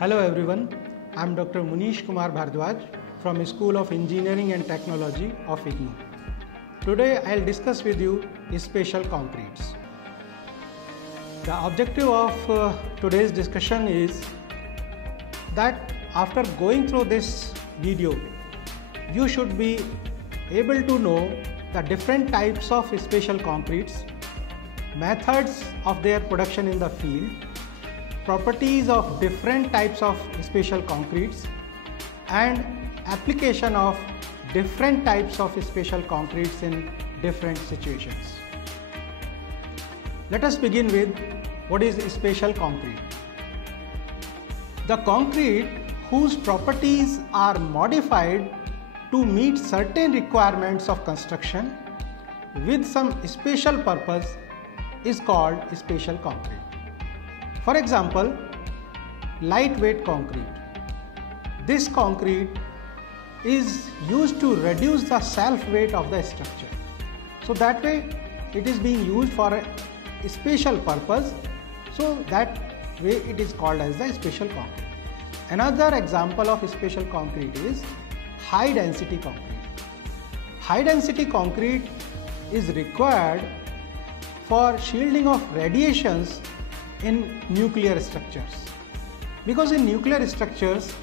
Hello everyone, I am Dr. Munish Kumar Bhardwaj from School of Engineering and Technology of IGNOU. Today I will discuss with you special concretes. The objective of today's discussion is that after going through this video, you should be able to know the different types of special concretes, methods of their production in the field, properties of different types of special concretes, and application of different types of special concretes in different situations. Let us begin with what is special concrete. The concrete whose properties are modified to meet certain requirements of construction with some special purpose is called special concrete. For example, lightweight concrete. This concrete is used to reduce the self-weight of the structure. So that way it is being used for a special purpose. So that way it is called as the special concrete. Another example of special concrete is high density concrete. High density concrete is required for shielding of radiations in nuclear structures, because in nuclear structures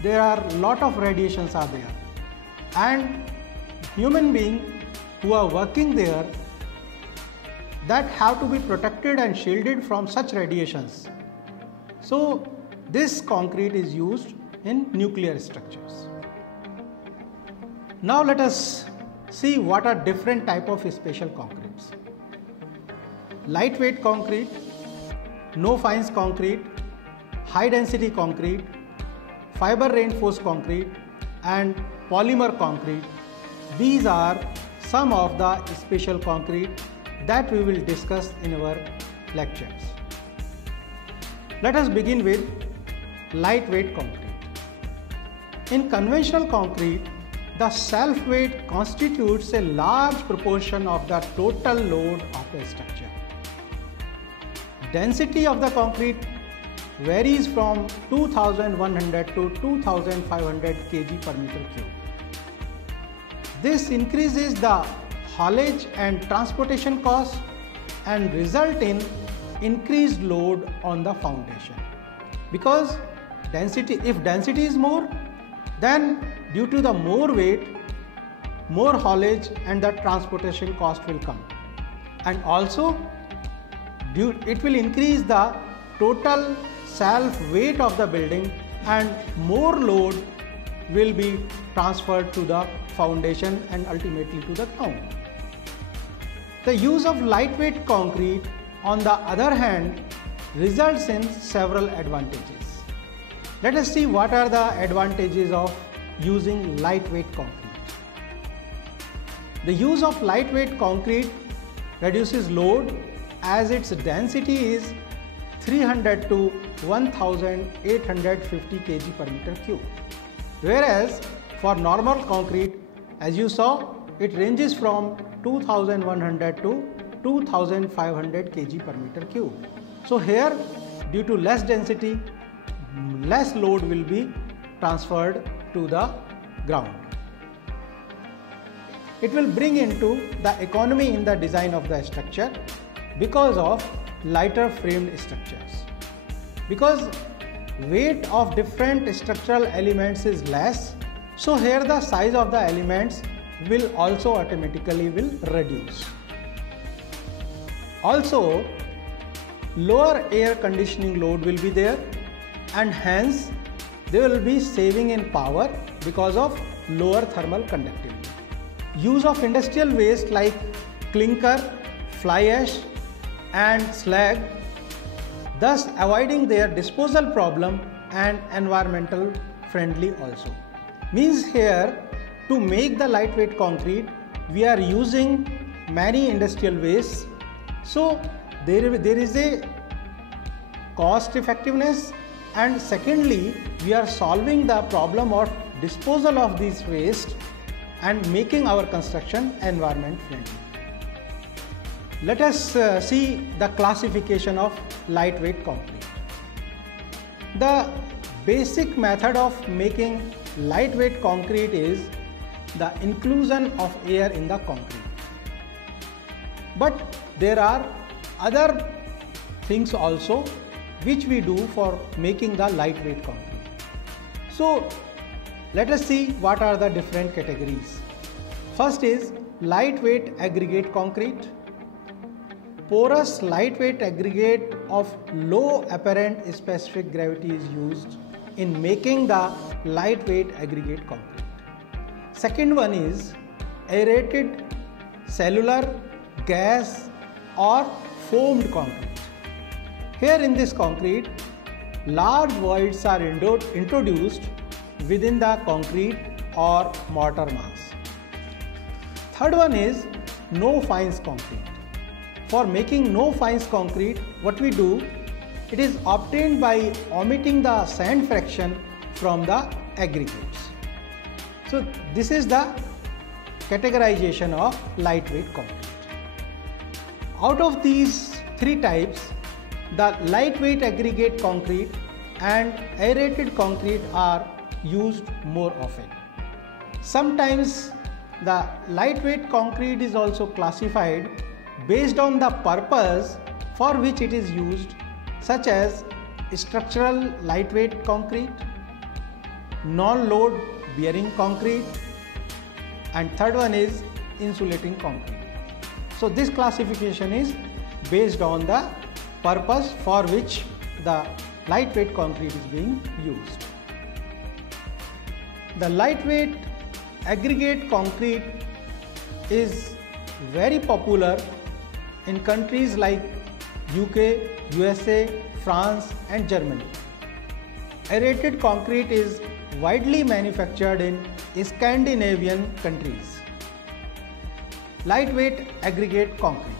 there are lot of radiations are there, and human beings who are working there that have to be protected and shielded from such radiations. So this concrete is used in nuclear structures. Now let us see what are different type of special concretes. Lightweight concrete, no fines concrete, high density concrete, fiber reinforced concrete, and polymer concrete. These are some of the special concrete that we will discuss in our lectures. Let us begin with lightweight concrete. In conventional concrete, the self-weight constitutes a large proportion of the total load of the structure. Density of the concrete varies from 2100 to 2500 kg per meter cube. This increases the haulage and transportation cost and result in increased load on the foundation, because if density is more, then due to the more weight, more haulage and the transportation cost will come, and also it will increase the total self weight of the building and more load will be transferred to the foundation and ultimately to the ground. The use of lightweight concrete, on the other hand, results in several advantages. Let us see what are the advantages of using lightweight concrete. The use of lightweight concrete reduces load as its density is 300 to 1850 kg per meter cube, whereas for normal concrete, as you saw, it ranges from 2100 to 2500 kg per meter cube. So here, due to less density, less load will be transferred to the ground. It will bring into the economy in the design of the structure because of lighter framed structures. Because weight of different structural elements is less, so here the size of the elements will also automatically will reduce. Also, lower air conditioning load will be there, and hence there will be saving in power because of lower thermal conductivity. Use of industrial waste like clinker, fly ash and slag, thus avoiding their disposal problem and environmental friendly also. Means here, to make the lightweight concrete, we are using many industrial wastes, so there is a cost effectiveness, and secondly we are solving the problem of disposal of these waste and making our construction environment friendly. Let us see the classification of lightweight concrete. The basic method of making lightweight concrete is the inclusion of air in the concrete. But there are other things also which we do for making the lightweight concrete. So let us see what are the different categories. First is lightweight aggregate concrete. Porous lightweight aggregate of low apparent specific gravity is used in making the lightweight aggregate concrete. Second one is aerated cellular, gas or foamed concrete. Here in this concrete, large voids are introduced within the concrete or mortar mass. Third one is no fines concrete. For making no fines concrete, what we do, it is obtained by omitting the sand fraction from the aggregates. So this is the categorization of lightweight concrete. Out of these three types, the lightweight aggregate concrete and aerated concrete are used more often. Sometimes the lightweight concrete is also classified based on the purpose for which it is used, such as structural lightweight concrete, non-load bearing concrete, and third one is insulating concrete. So this classification is based on the purpose for which the lightweight concrete is being used. The lightweight aggregate concrete is very popular in countries like UK, USA, France and Germany. Aerated concrete is widely manufactured in Scandinavian countries. Lightweight aggregate concrete.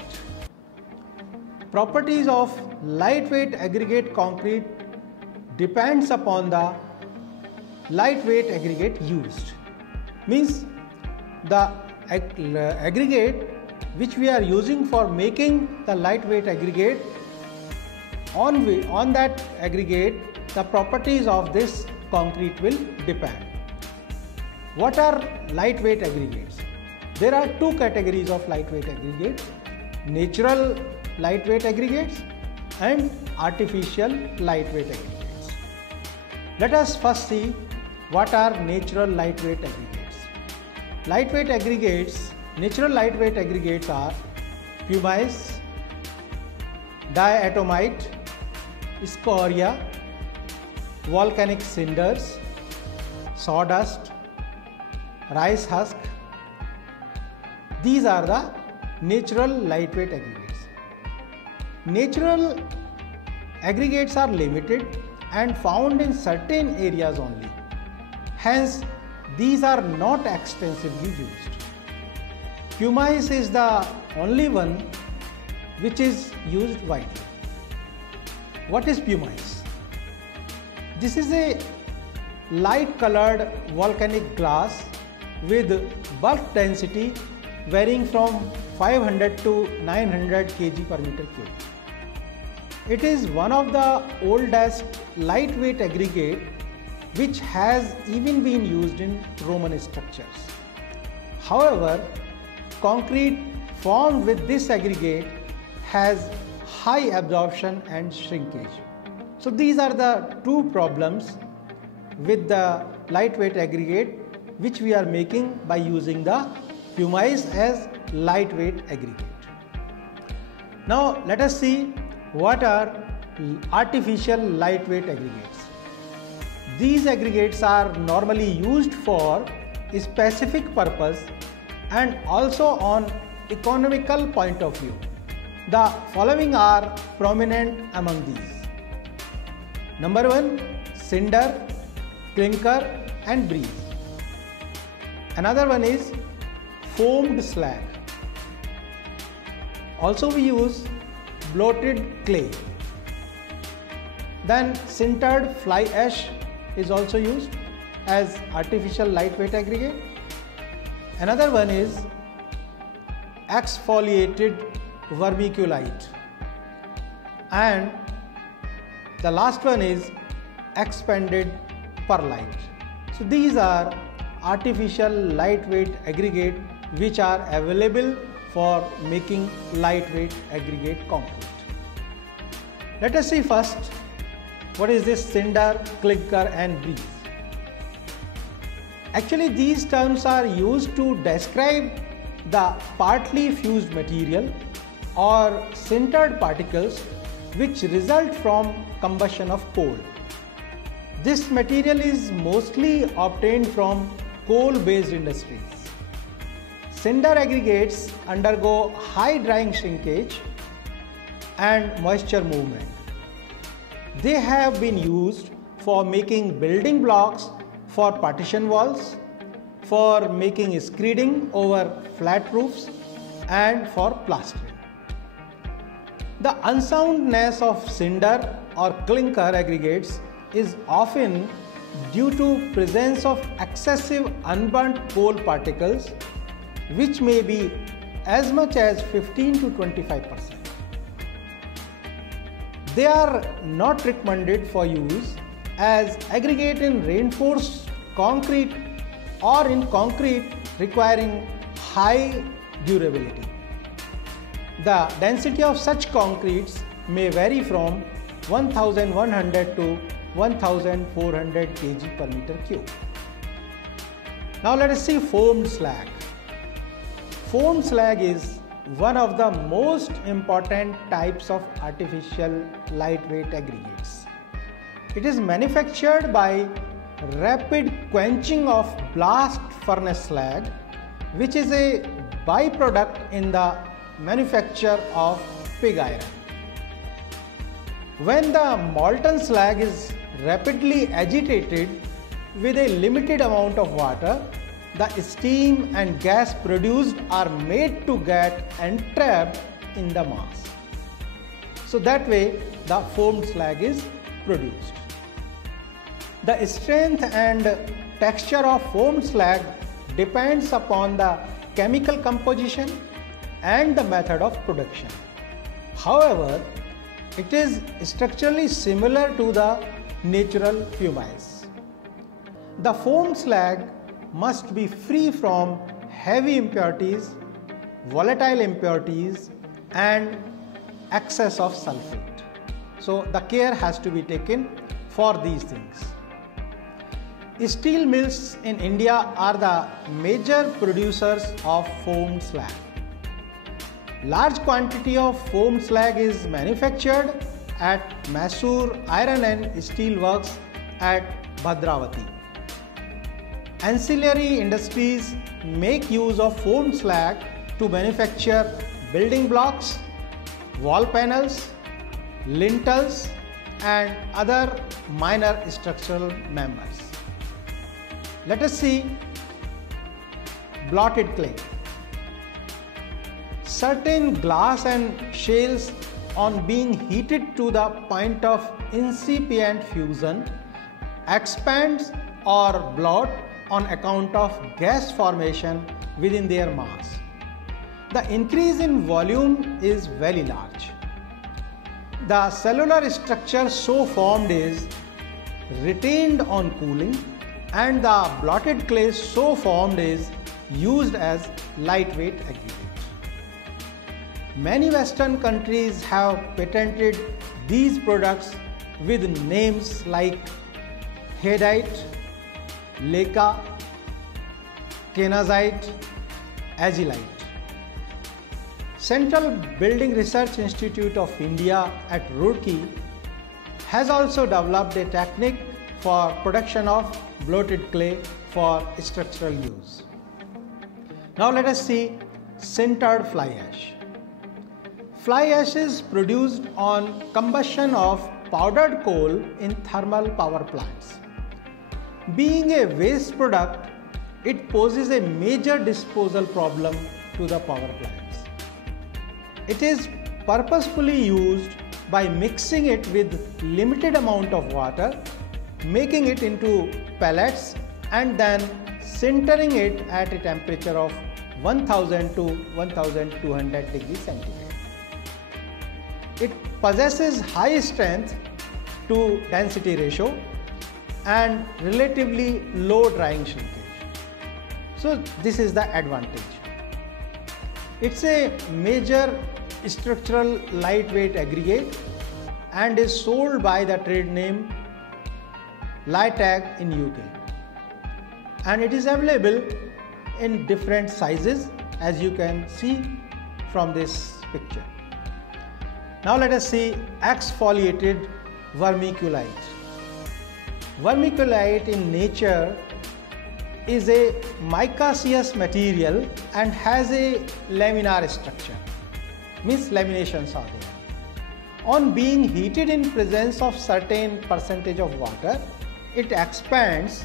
Properties of lightweight aggregate concrete depends upon the lightweight aggregate used. Means the aggregate which we are using for making the lightweight aggregate, on that aggregate the properties of this concrete will depend. What are lightweight aggregates? There are two categories of lightweight aggregates: natural lightweight aggregates and artificial lightweight aggregates. Let us first see what are natural lightweight aggregates. Lightweight aggregates, natural lightweight aggregates are pumice, diatomite, scoria, volcanic cinders, sawdust, rice husk. These are the natural lightweight aggregates. Natural aggregates are limited and found in certain areas only. Hence, these are not extensively used. Pumice is the only one which is used widely. What is pumice? This is a light colored volcanic glass with bulk density varying from 500 to 900 kg per meter cube. It is one of the oldest lightweight aggregate which has even been used in Roman structures. However, concrete formed with this aggregate has high absorption and shrinkage. So these are the two problems with the lightweight aggregate which we are making by using the pumice as lightweight aggregate. Now let us see what are artificial lightweight aggregates. These aggregates are normally used for a specific purpose and also on economical point of view. The following are prominent among these. Number 1, cinder, clinker and breeze. Another one is foamed slag. Also we use bloated clay. Then sintered fly ash is also used as artificial lightweight aggregate. Another one is exfoliated vermiculite, and the last one is expanded perlite. So these are artificial lightweight aggregate which are available for making lightweight aggregate concrete. Let us see first what is this cinder, clinker and breeze. Actually, these terms are used to describe the partly fused material or sintered particles which result from combustion of coal. This material is mostly obtained from coal-based industries. Cinder aggregates undergo high drying shrinkage and moisture movement. They have been used for making building blocks for partition walls, for making screeding over flat roofs and for plastering. The unsoundness of cinder or clinker aggregates is often due to presence of excessive unburnt coal particles which may be as much as 15 to 25%. They are not recommended for use as aggregate in reinforced concrete or in concrete requiring high durability. The density of such concretes may vary from 1100 to 1400 kg per meter cube. Now let us see foamed slag. Foamed slag is one of the most important types of artificial lightweight aggregates. It is manufactured by rapid quenching of blast furnace slag, which is a byproduct in the manufacture of pig iron. When the molten slag is rapidly agitated with a limited amount of water, the steam and gas produced are made to get entrapped in the mass. So that way the foamed slag is produced. The strength and texture of foamed slag depends upon the chemical composition and the method of production. However, it is structurally similar to the natural pumice. The foamed slag must be free from heavy impurities, volatile impurities and excess of sulfate. So the care has to be taken for these things. Steel mills in India are the major producers of foamed slag. Large quantity of foamed slag is manufactured at Mysore Iron and Steel Works at Bhadravati. Ancillary industries make use of foamed slag to manufacture building blocks, wall panels, lintels and other minor structural members. Let us see blotted clay. Certain glass and shales on being heated to the point of incipient fusion expands or blot on account of gas formation within their mass. The increase in volume is very large. The cellular structure so formed is retained on cooling and the blotted clay so formed is used as lightweight aggregate. Many Western countries have patented these products with names like Hadeite, Leca, Kenazite, Agilite. Central Building Research Institute of India at Roorkee has also developed a technique for production of blotted clay for structural use. Now let us see sintered fly ash. Fly ash is produced on combustion of powdered coal in thermal power plants. Being a waste product, it poses a major disposal problem to the power plants. It is purposefully used by mixing it with limited amount of water, making it into pellets and then sintering it at a temperature of 1000 to 1200 degrees centigrade. It possesses high strength to density ratio and relatively low drying shrinkage. So this is the advantage. It's a major structural lightweight aggregate and is sold by the trade name Lytag in UK. And it is available in different sizes, as you can see from this picture. Now let us see exfoliated vermiculite. Vermiculite in nature is a micaceous material and has a laminar structure, means laminations are there. On being heated in presence of certain percentage of water, it expands,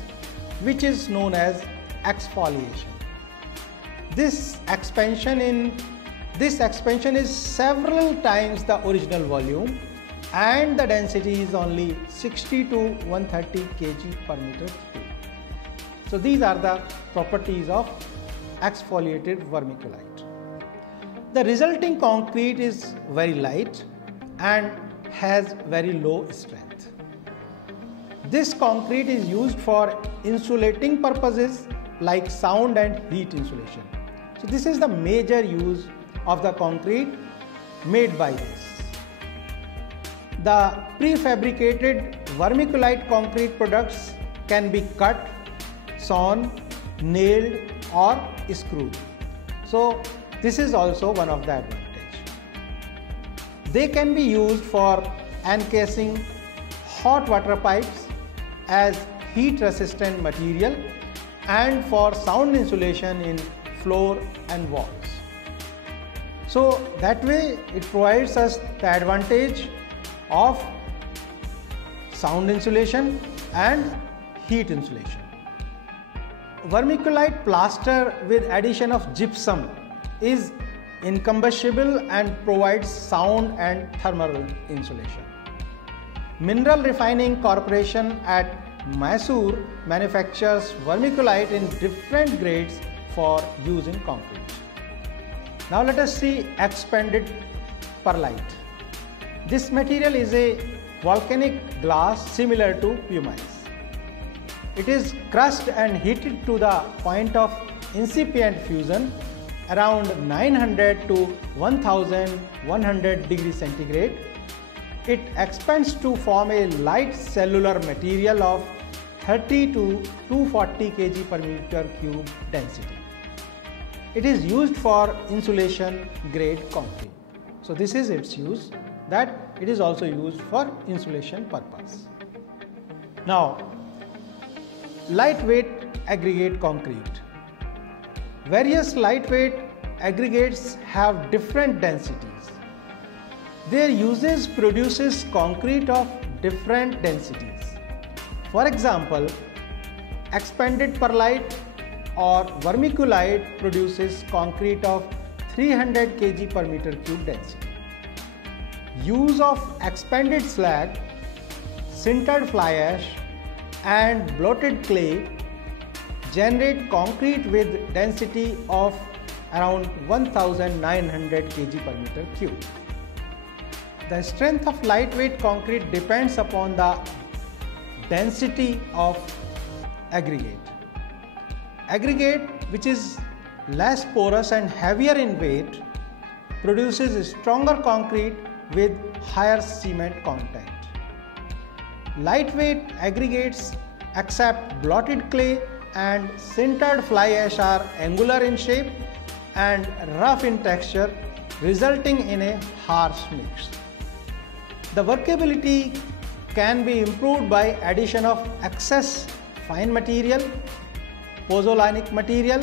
which is known as exfoliation. This expansion is several times the original volume, and the density is only 60 to 130 kg per meter cube. So these are the properties of exfoliated vermiculite. The resulting concrete is very light and has very low strength. This concrete is used for insulating purposes like sound and heat insulation. So this is the major use of the concrete made by this. The prefabricated vermiculite concrete products can be cut, sawn, nailed or screwed. So this is also one of the advantages. They can be used for encasing hot water pipes as heat resistant material and for sound insulation in floor and walls. So that way it provides us the advantage of sound insulation and heat insulation. Vermiculite plaster with addition of gypsum is incombustible and provides sound and thermal insulation. Mineral Refining Corporation at Mysore manufactures vermiculite in different grades for use in concrete. Now let us see expanded perlite. This material is a volcanic glass similar to pumice. It is crushed and heated to the point of incipient fusion around 900 to 1100 degrees centigrade. It expands to form a light cellular material of 30 to 240 kg per meter cube density. It is used for insulation grade concrete. So this is its use, that it is also used for insulation purpose. Now, lightweight aggregate concrete. Various lightweight aggregates have different densities. Their usage produces concrete of different densities. For example, expanded perlite or vermiculite produces concrete of 300 kg per meter cube density. Use of expanded slag, sintered fly ash and bloated clay generate concrete with density of around 1900 kg per meter cube. The strength of lightweight concrete depends upon the density of aggregate. Aggregate which is less porous and heavier in weight produces stronger concrete with higher cement content. Lightweight aggregates except blotted clay and sintered fly ash are angular in shape and rough in texture, resulting in a harsh mix. The workability can be improved by addition of excess fine material, pozzolanic material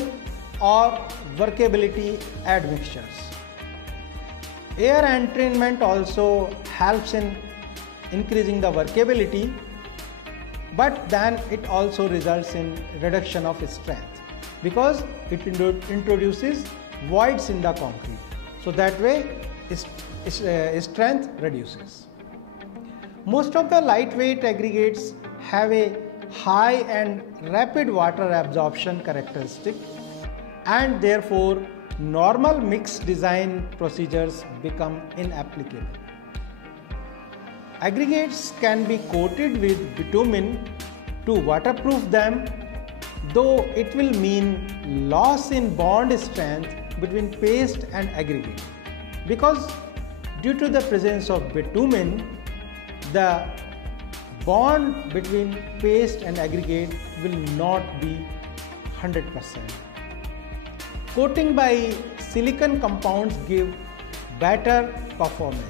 or workability admixtures. Air entrainment also helps in increasing the workability, but then it also results in reduction of strength because it introduces voids in the concrete. So that way strength reduces. Most of the lightweight aggregates have a high and rapid water absorption characteristic, and therefore normal mix design procedures become inapplicable. Aggregates can be coated with bitumen to waterproof them, though it will mean loss in bond strength between paste and aggregate, because due to the presence of bitumen, the bond between paste and aggregate will not be 100%. Coating by silicon compounds give better performance.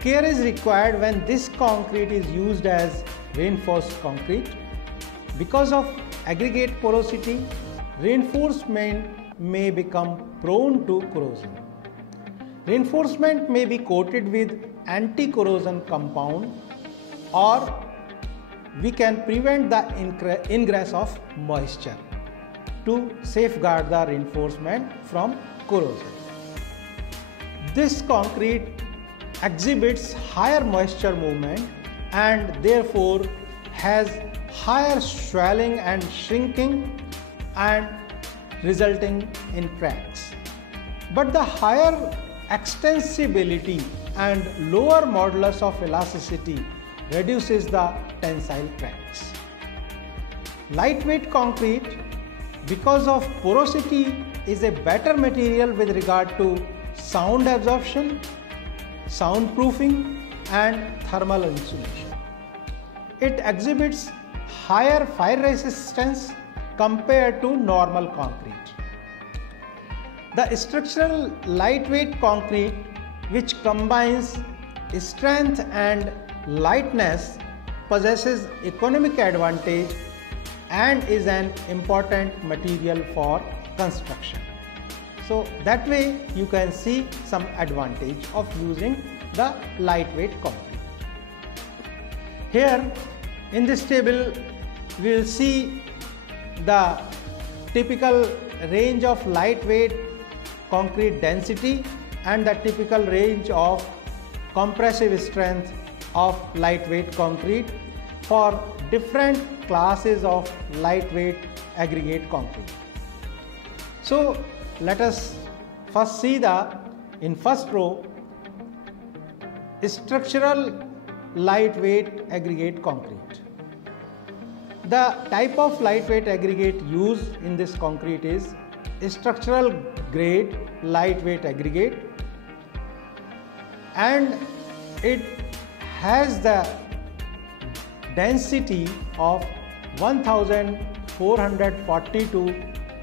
Care is required when this concrete is used as reinforced concrete. Because of aggregate porosity, reinforcement may become prone to corrosion. Reinforcement may be coated with anti-corrosion compound, or we can prevent the ingress of moisture to safeguard the reinforcement from corrosion. This concrete exhibits higher moisture movement and therefore has higher swelling and shrinking and resulting in cracks. But the higher extensibility and lower modulus of elasticity reduces the tensile cracks. Lightweight concrete, because of porosity, is a better material with regard to sound absorption, soundproofing and thermal insulation. It exhibits higher fire resistance compared to normal concrete. The structural lightweight concrete, which combines strength and lightness, possesses economic advantage and is an important material for construction. So that way you can see some advantage of using the lightweight concrete. Here in this table we will see the typical range of lightweight concrete density and the typical range of compressive strength of lightweight concrete for different classes of lightweight aggregate concrete. So let us first see in first row structural lightweight aggregate concrete. The type of lightweight aggregate used in this concrete is structural grade lightweight aggregate, and it has the density of 1440 to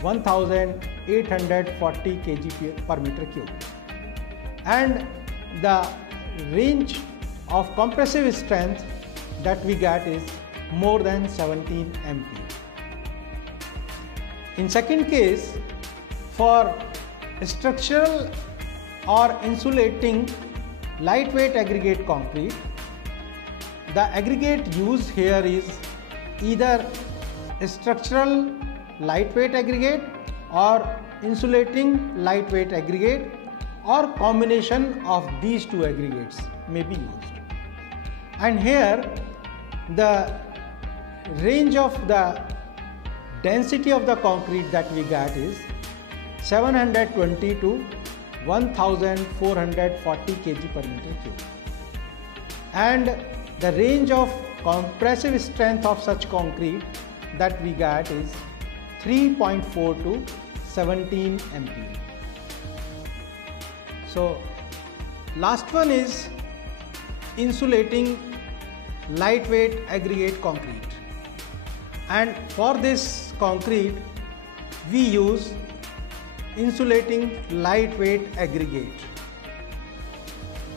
1840 kg per meter cube, and the range of compressive strength that we get is more than 17 MPa. In second case, for structural or insulating lightweight aggregate concrete, the aggregate used here is either structural lightweight aggregate or insulating lightweight aggregate, or combination of these two aggregates may be used. And here the range of the density of the concrete that we get is 720 to 1440 kg per meter cube, and the range of compressive strength of such concrete that we get is 3.4 to 17 MPa. So last one is insulating lightweight aggregate concrete, and for this concrete we use insulating lightweight aggregate.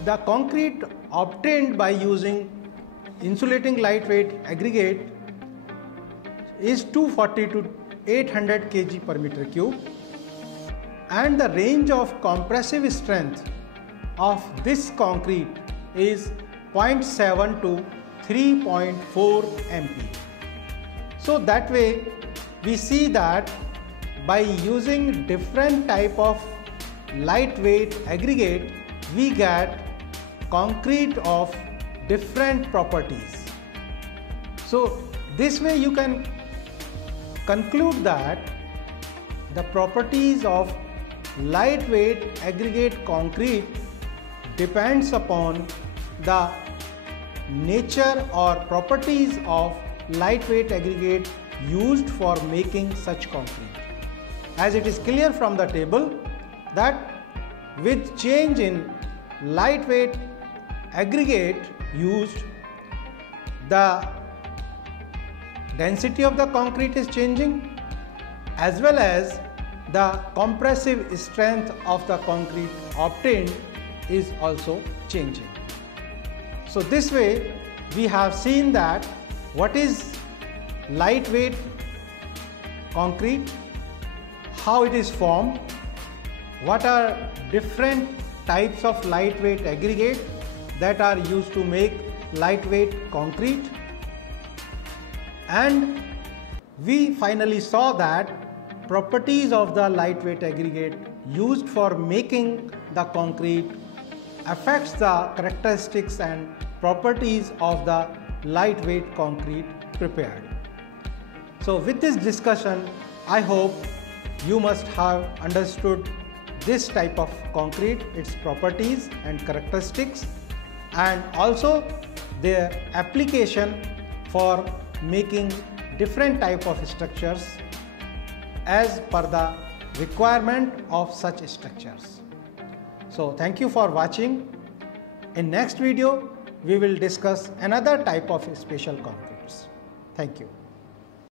The concrete obtained by using insulating lightweight aggregate is 240 to 800 kg per meter cube, and the range of compressive strength of this concrete is 0.7 to 3.4 MPa. So that way we see that by using different type of lightweight aggregate we get concrete of different properties. So this way you can conclude that the properties of lightweight aggregate concrete depends upon the nature or properties of lightweight aggregate used for making such concrete. As it is clear from the table that with change in lightweight aggregate used, the density of the concrete is changing as well as the compressive strength of the concrete obtained is also changing. So this way we have seen that what is lightweight concrete, how it is formed, what are different types of lightweight aggregate that are used to make lightweight concrete, and we finally saw that properties of the lightweight aggregate used for making the concrete affects the characteristics and properties of the lightweight concrete prepared. So with this discussion, I hope you must have understood this type of concrete, its properties and characteristics, and also their application for making different type of structures as per the requirement of such structures. So thank you for watching. In next video we will discuss another type of special concretes. Thank you.